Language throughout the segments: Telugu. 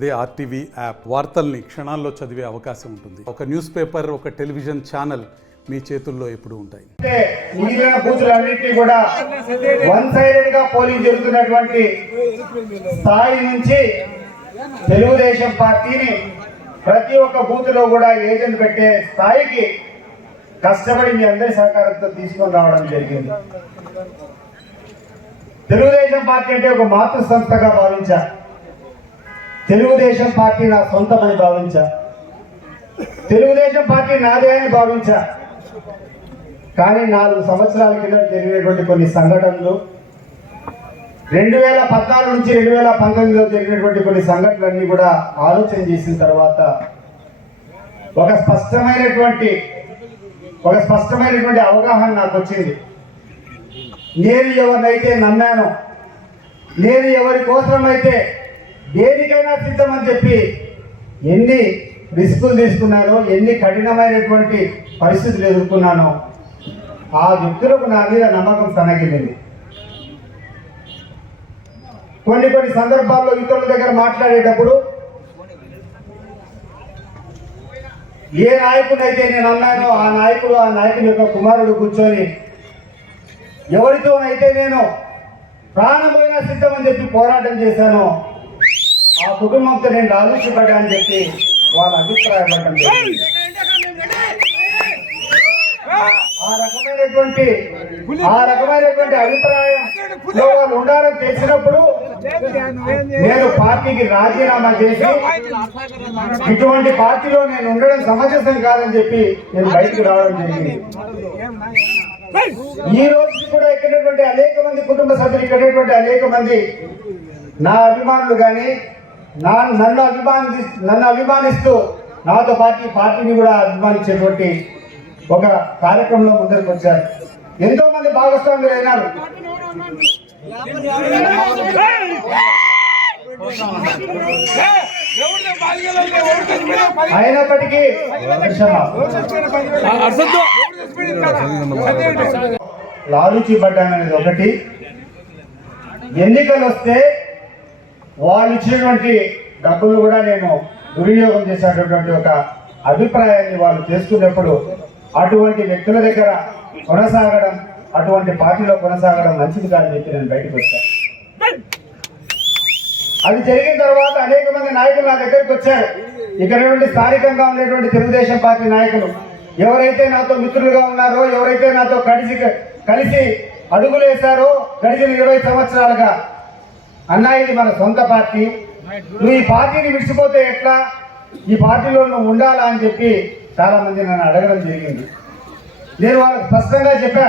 అదే ఆర్టీవీ యాప్ వార్తల్ని క్షణాల్లో చదివే అవకాశం ఉంటుంది. ఒక న్యూస్ పేపర్, ఒక టెలివిజన్ ఛానల్ మీ చేతుల్లో ఎప్పుడు ఉంటాయి. మిగిలిన బూతులన్నింటినీ కూడా వన్ సైడెడ్ గా పోలింగ్ జరుగుతున్నటువంటి స్థాయి నుంచి తెలుగుదేశం పార్టీని ప్రతి ఒక్క బూత్ లో కూడా ఏజెంట్ పెట్టే స్థాయికి కష్టపడి మీ అందరి సహకారంతో తీసుకొని రావడం జరిగింది. తెలుగుదేశం పార్టీ అంటే ఒక మాతృ సంస్థగా భావించా. తెలుగుదేశం పార్టీ నా సొంతమని భావించా. తెలుగుదేశం పార్టీ నాదే అని భావించా. కానీ 4 సంవత్సరాల కింద జరిగినటువంటి కొన్ని సంఘటనలు, 2014 నుంచి 2019లో జరిగినటువంటి కొన్ని సంఘటనలన్నీ కూడా ఆలోచన చేసిన తర్వాత ఒక స్పష్టమైనటువంటి అవగాహన నాకు వచ్చింది. నేను ఎవరినైతే నమ్మానో, నేను ఎవరి కోసమైతే దేనికైనా సిద్ధమని చెప్పి ఎన్ని రిస్కులు తీసుకున్నానో, ఎన్ని కఠినమైనటువంటి పరిస్థితులు ఎదుర్కొన్నానో ఆ వ్యక్తులకు నా మీద నమ్మకం సన్నగిల్లింది. కొన్ని సందర్భాల్లో ఇతరుల దగ్గర మాట్లాడేటప్పుడు ఏ నాయకుడైతే నేను అన్నానో ఆ నాయకుడి యొక్క కుమారుడు కూర్చొని ఎవరితోనైతే నేను ప్రాణమైనా సిద్ధమని చెప్పి పోరాటం చేశానో ఆ కుటుంబంతో నేను ఆలోచించబడ్డానని చెప్పి వాళ్ళ అభిప్రాయపడటం జరిగింది. ఆ రకమైనటువంటి అభిప్రాయంలో వాళ్ళు ఉండాలని తెలిసినప్పుడు నేను పార్టీకి రాజీనామా చేసి ఇటువంటి పార్టీలో నేను ఉండడం సమంజసం కాదని చెప్పి నేను బయటకు రావడం జరిగింది. ఈ రోజు కూడా ఎక్కినటువంటి అనేక మంది కుటుంబ సభ్యులు, ఇక్కడటువంటి అనేక మంది నా అభిమానులు కానీ నన్ను అభిమానిస్తూ నాతో పార్టీని కూడా అభిమానించేటువంటి ఒక కార్యక్రమంలో ముందరికి వచ్చారు. ఎంతో మంది భాగస్వాములు అయినారు. అయినప్పటికీ లాలూచి పడ్డాను అనేది ఒకటి. ఎన్నికలు వస్తే వాళ్ళు ఇచ్చినటువంటి డబ్బులు కూడా నేను దుర్వినియోగం చేసేటటువంటి ఒక అభిప్రాయాన్ని వాళ్ళు చేసుకున్నప్పుడు అటువంటి వ్యక్తుల దగ్గర కొనసాగడం, అటువంటి పార్టీలో కొనసాగడం మంచిది కాదని చెప్పి నేను బయటకు వచ్చాను. అది జరిగిన తర్వాత అనేక మంది నాయకులు నా దగ్గరికి వచ్చారు. ఇక్కడ స్థానికంగా ఉండేటువంటి తెలుగుదేశం పార్టీ నాయకులు ఎవరైతే నాతో మిత్రులుగా ఉన్నారో, ఎవరైతే నాతో కలిసి అడుగులు వేశారో గడిచిన 20 సంవత్సరాలుగా, అన్నా ఇది మన సొంత పార్టీ, నువ్వు ఈ పార్టీని విడిచిపోతే ఎట్లా, ఈ పార్టీలో నువ్వు ఉండాలా అని చెప్పి చాలా మంది నన్ను అడగడం జరిగింది. నేను వాళ్ళకి స్పష్టంగా చెప్పా,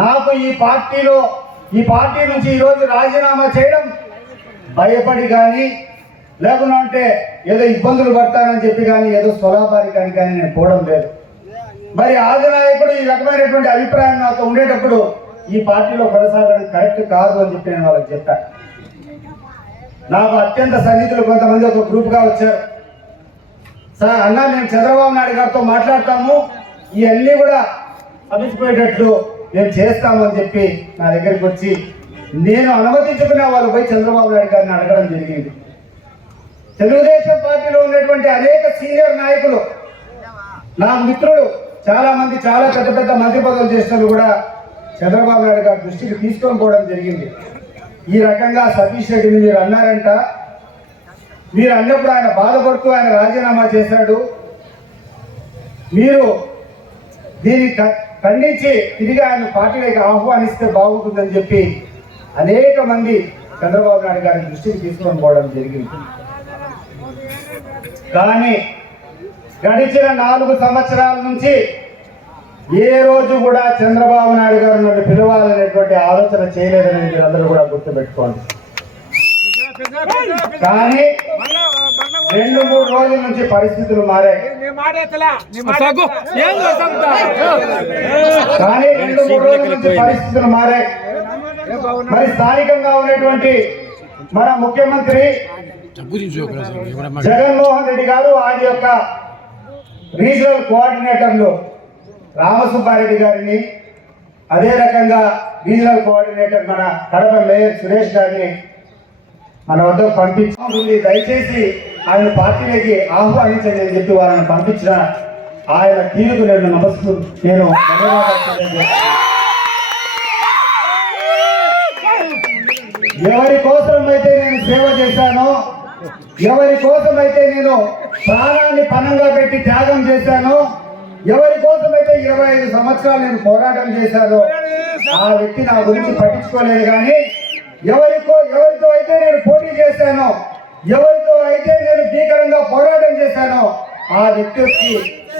నాకు ఈ పార్టీ నుంచి ఈరోజు రాజీనామా చేయడం భయపడి కానీ, లేకుంటే ఏదో ఇబ్బందులు పడతానని చెప్పి కానీ, ఏదో స్వలాభానికి కానీ నేను పోవడం లేదు. మరి ఆదినాయకుడు ఈ రకమైనటువంటి అభిప్రాయం నాతో ఉండేటప్పుడు ఈ పార్టీలో కొనసాగడం కరెక్ట్ కాదు అని చెప్పి నేను వాళ్ళకి చెప్పాను. నాకు అత్యంత సన్నిహితులు కొంతమంది ఒక గ్రూప్గా వచ్చారు. సార్ అన్నా, మేము చంద్రబాబు నాయుడు గారితో మాట్లాడతాము, ఇవన్నీ కూడా అభిసిపోయేటట్లు మేము చేస్తాము అని చెప్పి నా దగ్గరికి వచ్చి నేను అనుమతించుకునే వాళ్ళు పోయి చంద్రబాబు నాయుడు గారిని అడగడం జరిగింది. తెలుగుదేశం పార్టీలో ఉన్నటువంటి అనేక సీనియర్ నాయకులు, నా మిత్రులు చాలా మంది చాలా పెద్ద మంత్రి పదవులు చేసినట్లు కూడా చంద్రబాబు నాయుడు గారి దృష్టికి తీసుకొని పోవడం జరిగింది. ఈ రకంగా సతీష్ రెడ్డిని మీరు అన్నారంట, మీరు అన్నప్పుడు ఆయన బాధపడుతూ ఆయన రాజీనామా చేశాడు, మీరు దీన్ని ఖండించి తిరిగి ఆయన పార్టీలోకి ఆహ్వానిస్తే బాగుంటుందని చెప్పి అనేక మంది చంద్రబాబు నాయుడు గారి దృష్టికి తీసుకొని పోవడం జరిగింది. కానీ గడిచిన 4 సంవత్సరాల నుంచి ఏ రోజు కూడా చంద్రబాబు నాయుడు గారు నన్ను పిలవాలనేటువంటి ఆలోచన చేయలేదని మీరు అందరూ కూడా గుర్తుపెట్టుకోండి. కానీ 2-3 రోజుల నుంచి పరిస్థితులు మారాయి. మరి స్థానికంగా ఉన్నటువంటి మన ముఖ్యమంత్రి జగన్మోహన్ రెడ్డి గారు, ఆయన యొక్క రీజనల్ కోఆర్డినేటర్లు రామసుబ్బారెడ్డి గారిని, అదే రకంగా రీజనల్ కోఆర్డినేటర్ మన కడప మేయర్ సురేష్ గారిని మన వద్దకు పంపించి దయచేసి ఆయన పార్టీలోకి ఆహ్వానించండి అని చెప్పి వాళ్ళని పంపించిన ఆయన తీరుకు నేను ధన్యవాదాలు తెలియజేస్తున్నాను. ఎవరి కోసం అయితే నేను సేవ చేశానో, ఎవరి కోసం అయితే నేను ప్రాణాన్ని పణంగా పెట్టి త్యాగం చేశానో, ఎవరి కోసం అయితే 25 సంవత్సరాలు నేను పోరాటం చేశానో ఆ వ్యక్తి నా గురించి పట్టించుకోలేదు. కానీ ఎవరితో అయితే నేను పోటీ చేశానో, ఎవరితో అయితే నేను భీకరంగా పోరాటం చేశానో ఆ వ్యక్తి వచ్చి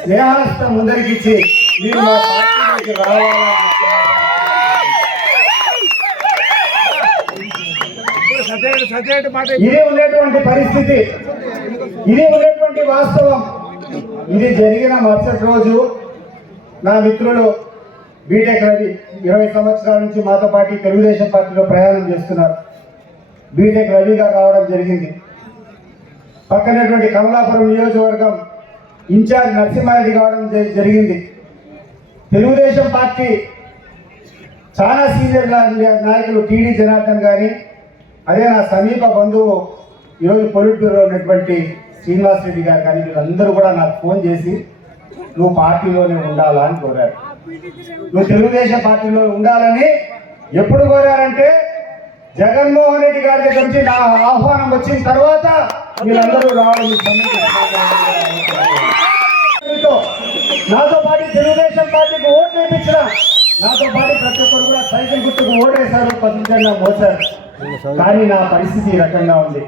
స్నేహాస్తం ముందరికిచ్చి మీరు మా పార్టీలోకి రావాలని ఇది ఉన్నటువంటి పరిస్థితి, ఇది ఉన్నటువంటి వాస్తవం. ఇది జరిగిన మరుసటి రోజు నా మిత్రుడు బీటెక్ రవి 20 సంవత్సరాల నుంచి మాతో పాటు తెలుగుదేశం పార్టీలో ప్రయాణం చేస్తున్నారు. బీటెక్ రవిగా రావడం జరిగింది. పక్కనటువంటి కమలాపురం నియోజకవర్గం ఇన్ఛార్జ్ నరసింహారెడ్డి కావడం జరిగింది. తెలుగుదేశం పార్టీ చాలా సీనియర్ నాయకులు టీడీ జనార్దన్ కానీ, అదే నా సమీప బంధువు ఈరోజు పొలిట్ బ్యూరో ఉన్నటువంటి శ్రీనివాస్ రెడ్డి గారు కానీ వీళ్ళందరూ కూడా నాకు ఫోన్ చేసి నువ్వు పార్టీలోనే ఉండాలా అని కోరారు. నువ్వు తెలుగుదేశం పార్టీలో ఉండాలని ఎప్పుడు కోరారంటే జగన్మోహన్ రెడ్డి గారి దగ్గర నుంచి నా ఆహ్వానం వచ్చిన తర్వాత వీళ్ళందరూ రావడం. నాతో పాటు తెలుగుదేశం పార్టీకి ఓట్లు వేయించిన నాతో పాటు ప్రతి ఒక్కరు కూడా సైకిల్ గుర్తుకు ఓటేశారు, పద్ధతిగా మోసారు. కానీ నా పరిస్థితి ఈ రకంగా ఉంది.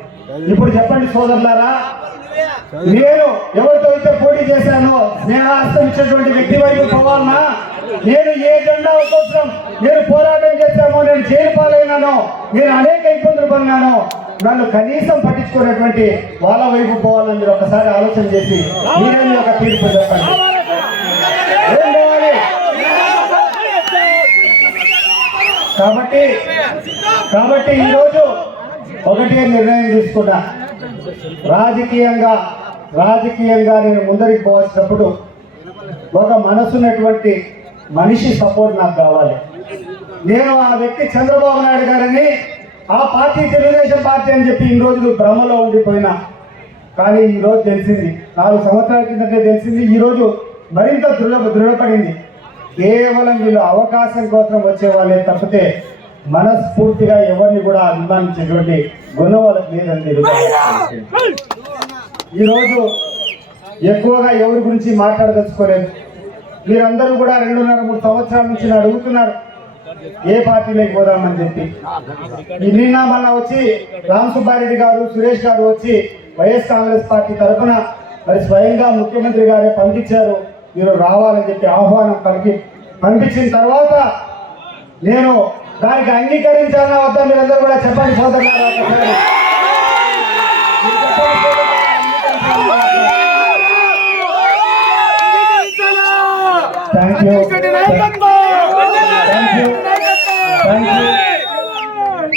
ఇప్పుడు చెప్పండి సోదరులారా, నేను ఎవరితో అయితే పోటీ చేశానో స్నేహాస్తం ఇచ్చినటువంటి వ్యక్తి వైపు పోవాలన్నా, నేను ఏ జెండా కోసం నేను పోరాటం చేశామో, నేను జైలు పాలైనానో, నేను అనేక ఇబ్బందులు పడినానో, నన్ను కనీసం పట్టించుకునేటువంటి వాళ్ళ వైపు పోవాలని మీరు ఒకసారి ఆలోచన చేసి మీరేమి ఒక తీర్పు చెప్పండి. ఏం పోవాలి? కాబట్టి ఈరోజు ఒకటే నిర్ణయం తీసుకున్నా. రాజకీయంగా నేను ముందరికి పోవాల్సినప్పుడు ఒక మనసున్నటువంటి మనిషి సపోర్ట్ నాకు కావాలి. నేను ఆ వ్యక్తి చంద్రబాబు నాయుడు గారని ఆ పార్టీ తెలుగుదేశం పార్టీ అని చెప్పి ఇన్ని రోజులు భ్రమలో ఉండిపోయినా, కానీ ఈరోజు తెలిసింది, 4 సంవత్సరాల కిందటే తెలిసింది, ఈరోజు మరింత దృఢపడింది. కేవలం వీళ్ళు అవకాశం కోసం వచ్చే వాళ్ళే తప్పితే మనస్ఫూర్తిగా ఎవరిని కూడా అభిమానించేటువంటి గుణం వాళ్ళకి లేదండి. ఈరోజు ఎక్కువగా ఎవరి గురించి మాట్లాడదలుచుకోలేదు. మీరందరూ కూడా 2.5-3 సంవత్సరాల నుంచి అడుగుతున్నారు ఏ పార్టీలోకి పోదామని చెప్పి. నిన్న మళ్ళా వచ్చి రామ్ సుబ్బారెడ్డి గారు, సురేష్ గారు వచ్చి వైఎస్ కాంగ్రెస్ పార్టీ తరఫున మరి స్వయంగా ముఖ్యమంత్రి గారే పంపించారు, మీరు రావాలని చెప్పి ఆహ్వానం పంపించిన తర్వాత నేను దానికి అంగీకరించాలన్నా వద్దా మీరందరూ కూడా చెప్పండి సోదరులారా.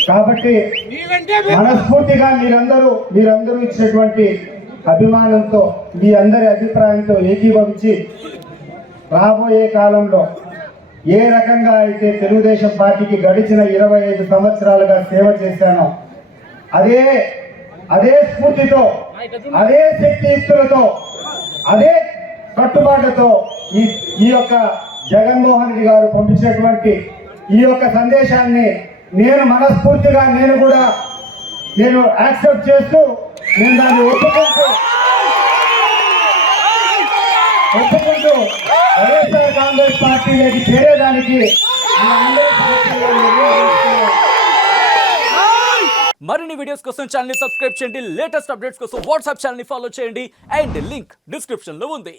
కాబట్టి మనస్ఫూర్తిగా మీరందరూ ఇచ్చినటువంటి అభిమానంతో, మీ అందరి అభిప్రాయంతో ఏకీభవించి రాబోయే కాలంలో ఏ రకంగా అయితే తెలుగుదేశం పార్టీకి గడిచిన 25 సంవత్సరాలుగా సేవ చేశానో అదే స్ఫూర్తితో, అదే శక్తియుక్తులతో, అదే కట్టుబాటుతో ఈ యొక్క జగన్మోహన్ రెడ్డి గారు పంపించినటువంటి ఈ యొక్క సందేశాన్ని నేను మనస్ఫూర్తిగా నేను యాక్సెప్ట్ చేస్తూ నేను దాన్ని ఒప్పుకుంటూ వైఎస్ఆర్ కాంగ్రెస్ పార్టీలోకి చేరేదానికి మరిన్ని వీడియోస్ కోసం ఛానల్ ని సబ్స్క్రైబ్ చేయండి. లేటెస్ట్ అప్డేట్స్ కోసం వాట్సాప్ ఛానల్ ని ఫాలో చేయండి. అండ్ లింక్ డిస్క్రిప్షన్ లో ఉంది.